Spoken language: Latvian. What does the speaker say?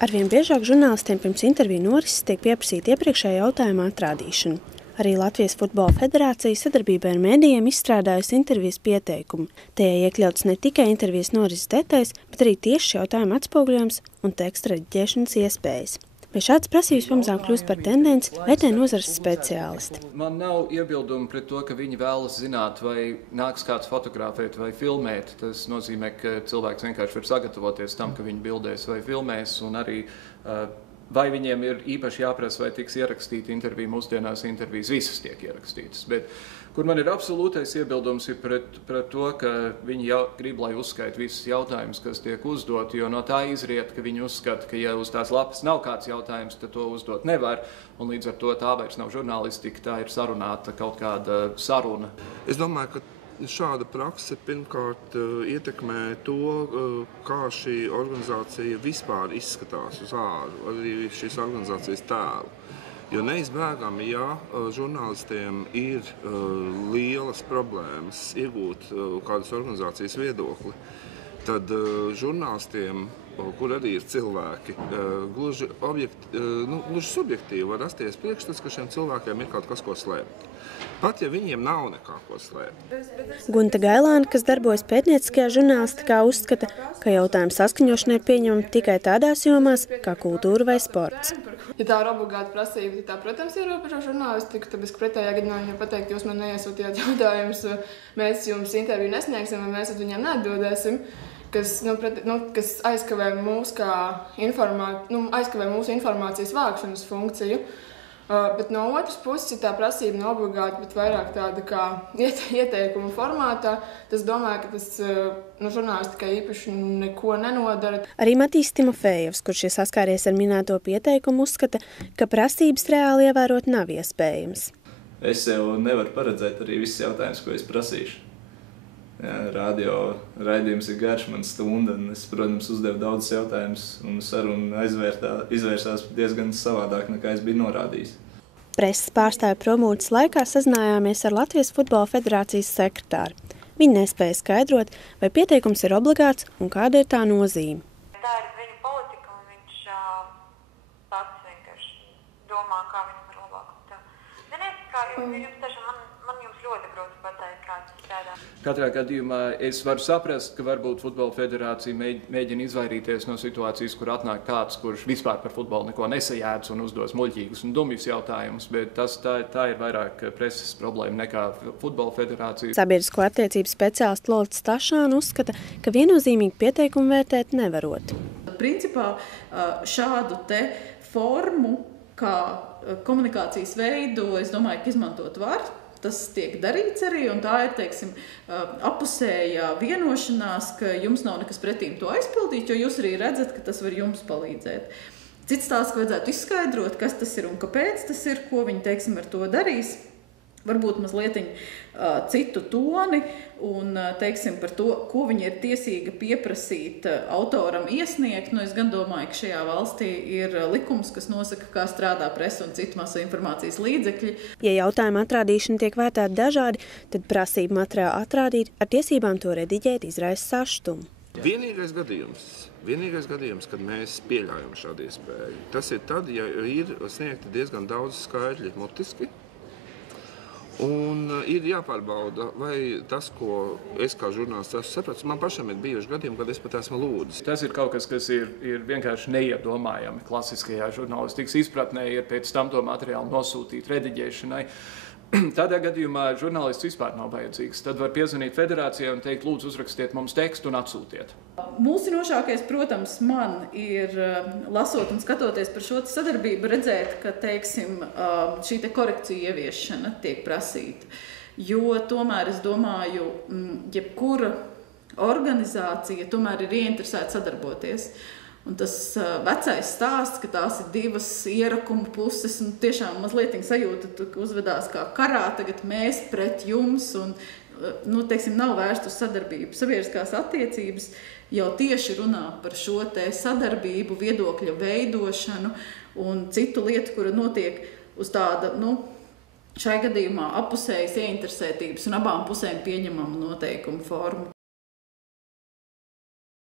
Arvien biežāk žurnālistiem pirms interviju norises tiek pieprasīta iepriekšējā jautājuma atrādīšana. Arī Latvijas Futbola Federācija sadarbībā ar mēdījiem izstrādājusi intervijas pieteikumu. Tajā iekļauts ne tikai intervijas norises detaļas, bet arī tieši jautājuma atspoguļojums un teksta reģiģēšanas iespējas. Vai šāds prasības pamazām kļūst par tendenci, vērtē nozares speciālisti. Man nav iebildumi pret to, ka viņi vēlas zināt, vai nāks kāds fotografēt vai filmēt. Tas nozīmē, ka cilvēks vienkārši var sagatavoties tam, ka viņi bildēs vai filmēs, un arī vai viņiem ir īpaši jāprasa, vai tiks ierakstīta intervija. Mūsdienās intervijas visas tiek ierakstītas. Bet, kur man ir absolūtais iebildums, ir pret to, ka viņi grib, lai uzskaita visus jautājumus, kas tiek uzdoti, jo no tā izriet, ka viņi uzskata, ka ja uz tās lapas nav kāds jautājums, tad to uzdot nevar, un līdz ar to tā vairs nav žurnālistika, tā ir sarunāta kaut kāda saruna. Es domāju, ka šāda prakse pirmkārt ietekmē to, kā šī organizācija vispār izskatās uz āru, arī šīs organizācijas tēlu. Jo neizbēgami, ja žurnālistiem ir lielas problēmas iegūt kādas organizācijas viedokli, tad žurnālistiem, kur arī ir cilvēki, gluži subjektīvi var rasties priekšstats, ka šiem cilvēkiem ir kaut kas, ko slēpt. Pat ja viņiem nav nekā ko slēpt. Gunta Gailāne, kas darbojas pētnieciskajā žurnālistikā, uzskata, ka jautājumu saskaņošana ir pieņemama tikai tādās jomās kā kultūra vai sports. Ja tā ir obligāta prasība, tad tā, protams, ierobežo žurnālistiku, tāpēc pretējā gadījumā viņam pateikt, jūs man neiesūtījāt jautājumus, mēs jums interviju nesniegsim, vai mēs viņiem neatbildēsim, kas aizkavē mūsu informācijas vākšanas funkciju. Bet no otras puses, ja tā prasība nav obligāta, bet vairāk tāda kā ieteikuma formātā, tas domāju, ka tas žurnālistikai īpaši neko nenodara. Arī Matīs Timofejevs, kurš ir saskāries ar minēto pieteikumu, uzskata, ka prasības reāli ievērot nav iespējams. Es jau nevaru paredzēt arī visus jautājumus, ko es prasīšu. Radio raidījums ir garš, man stunda, un es, protams, uzdevu daudzus jautājumus, un saruna izvērsās diezgan savādāk, nekā es biju norādījis. Preses pārstāvju promūtes laikā sazinājāmies ar Latvijas Futbola Federācijas sekretāru. Viņi nespēja skaidrot, vai pieteikums ir obligāts un kāda ir tā nozīme. Tā ir viņa politika, un viņš pats vienkārši domā, kā viņam ir labāk. Ziniet, kā jums tiešām, man jums ļoti grūti pateikt, kā tas strādā. Katrā gadījumā es varu saprast, ka varbūt Futbola Federācija mēģina izvairīties no situācijas, kur atnāk kāds, kurš vispār par futbolu neko nesajēdz un uzdos muļķīgus un dumjus jautājumus, bet tā ir vairāk preses problēma nekā Futbola Federācija. Sabiedrisko attiecību speciālists Lolita Stašāna uzskata, ka viennozīmīgi pieteikumu vērtēt nevarot. Principā šādu te formu, kā komunikācijas veidu, es domāju, ka izmantot var. Tas tiek darīts arī, un tā ir, teiksim, apusējā vienošanās, ka jums nav nekas pretīm to aizpildīt, jo jūs arī redzat, ka tas var jums palīdzēt. Cits tās, ka vajadzētu izskaidrot, kas tas ir un kāpēc tas ir, ko viņi, teiksim, ar to darīs. Varbūt mazliet citu toni un, teiksim, par to, ko viņi ir tiesīgi pieprasīt autoram iesniegt. Es gan domāju, ka šajā valstī ir likums, kas nosaka, kā strādā presa un citu masu informācijas līdzekļi. Ja jautājuma atrādīšana tiek vērtēta dažādi, tad prasība materiālu atrādīt ar tiesībām to rediģēt izraisa sašutumu. Vienīgais gadījums, kad mēs pieļaujam šādu iespēju, tas ir tad, ja ir sniegti diezgan daudz skaitļi mutiski, un ir jāpārbauda, vai tas, ko es kā žurnālists esmu sapratis, man pašam ir bijuši gadījumi, kad es pat esmu lūdzis. Tas ir kaut kas ir vienkārši neiedomājami klasiskajā žurnālistikas izpratnē, ir pēc tam to materiālu nosūtīt rediģēšanai. Tādā gadījumā žurnālists vispār nav vajadzīgs. Tad var piezvanīt federācijai un teikt, lūdzu, uzrakstiet mums tekstu un atsūtiet. Mulsinošākais, protams, man ir, lasot un skatoties par šo sadarbību, redzēt, ka, teiksim, šī te korekcija ieviešana tiek prasīta. Jo tomēr, es domāju, jebkura organizācija tomēr ir ieinteresēta sadarboties. Un tas vecais stāsts, ka tās ir divas ierakuma puses, un tiešām mazliet sajūta, ka uzvedās kā karā, tagad mēs pret jums, un, teiksim, nav vērst uz sadarbību. Sabiedriskās attiecības jau tieši runā par šo te sadarbību, viedokļa veidošanu un citu lietu, kura notiek uz tāda, šai gadījumā apusējas ieinteresētības un abām pusēm pieņemamu noteikumu formu.